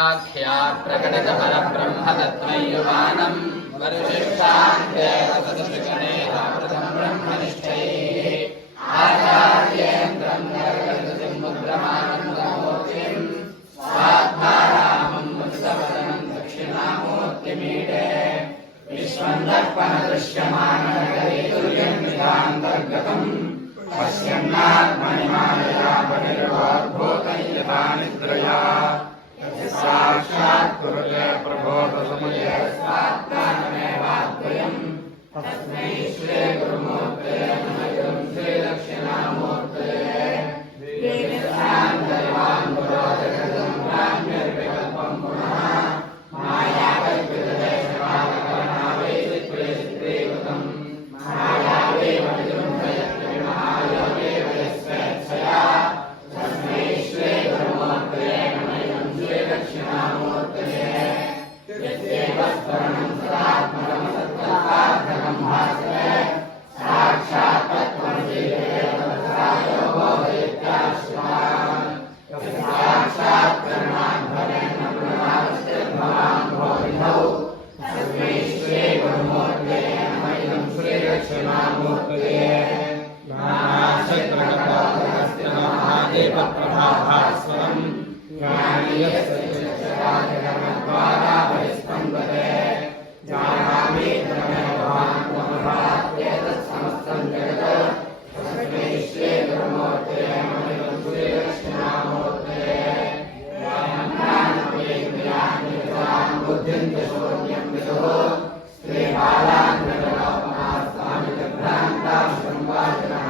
प्रकटितपरब्रह्मतत्त्वयुवानं वरुशिष्टान्ते तदृशगणे तावृतं ब्रह्मनिष्ठैः आचार्येन्द्रं निर्गतमुद्रमानन्दमूर्तिं स्वात्मारामं मुदितवदनं दक्षिणामूर्तिमीडे विश्वन्दर्पणदृश्यमाननगरीतुल्यं निधान्तर्गतं पश्यन्नात्मनिमायया बहिर्वाद्भूतं यथा निद्रया साक्षात् कुरुते प्रबोधसमये स्वात्मानमेवाद्वयम् तस्मै श्री गुरुमूर्ते नमः श्री दक्षिणामूर्ते वेदान्तरिवान् गुरोजगतं ब्राह्म्यर्विकल्पं पुनः मायाकल्पितदेशकालकरणावैचित्र्यचित्रीकृतं मायावे वैजृम्भयत्रिमहायोगे वयस्वेच्छया तस्मै श्री गुरुमूर्ते दक्षिणामूर्ते यद्देवस्वरणं सदात्मकं सत्कल्पार्थकं भास्करे साक्षात् तत्त्वमसीदेवतसायो बोधयत्याश्रमान् साक्षात् करुणाध्वरेण पुनरावस्थितभवान् भोविधौ तस्मै श्री गुरुमूर्ते नमः श्री दक्षिणामूर्ते नानाक्षत्रगतोदकस्य महादेवप्रभाभास्वरम् ज्ञानीयस्यद्वारा परिस्पन्दते जानामि तमेवाहमभात्येतत्समस्तं जगत् तस्मै श्री गुरुमूर्ते नमः श्री दक्षिणामूर्ते ज्ञानमयेन्द्रियाणि बुद्धिं च शून्यं विदुः स्त्रीबालान्यकल्पनास्तामितभ्रान्तां संवादिनः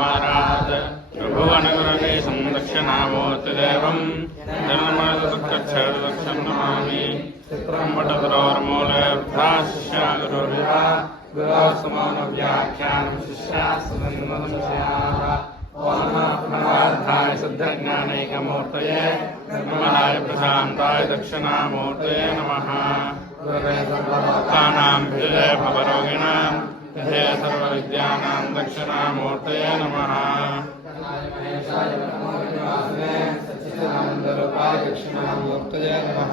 महाराज प्रभुवनगुरवे संरक्षणामूर्तिदेवं धर्मदुःखच्छेदक्षं नमामि चित्रं वटतरोर्मूलेऽर्थाशिष्यागुरुर्यः गुरोसमानव्याख्यानं शिष्यास्संशयाः ओमनमः शुद्धज्ञानैकमूर्तये निर्मलाय प्रशान्ताय दक्षिणामूर्तये नमः गुरवे सर्वलोकानां भिजय भवरोगिणां हे सर्वविद्यानां दक्षिणामूर्तये नमः सच्चिदानन्दरूपाय दक्षिणामूर्तये नमः।